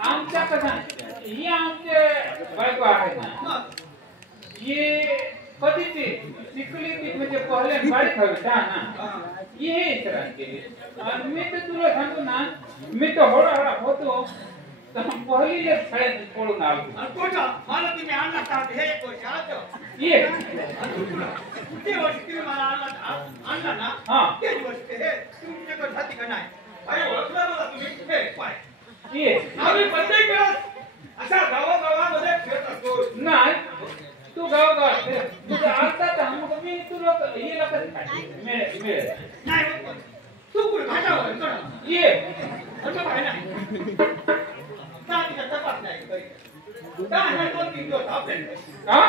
आमच्या कथा ही आमचे बायको आहे ना ये कधी ती शिकली ती म्हणजे पहिले बाई खवता ना ये इतरा केली आणि मी तर तुला सांगू ना मी तर हळूहळू होतो तर पहिली जे शाळेत पळून आलो कोणा मला तुम्ही आणला का हे एक वर्ष आलं ये ते वर्ष तुम्ही मला आणला ना हा ते वर्ष हे तुमच्याकडे जाती का नाही अरे ओळखलं मला तुम्ही हे पाय ये आम्ही प्रत्येक वेळेस अशा गावागावामध्ये फिरत असतो नाही तू गावात तुझं आता तर मग मी तुला येला कसं काय मिळेल नाही तू कुठे भाटावर ये असं काय नाही का तिचा तपास नाही का नाही दोन तीन दिवस आपल्याकडे हा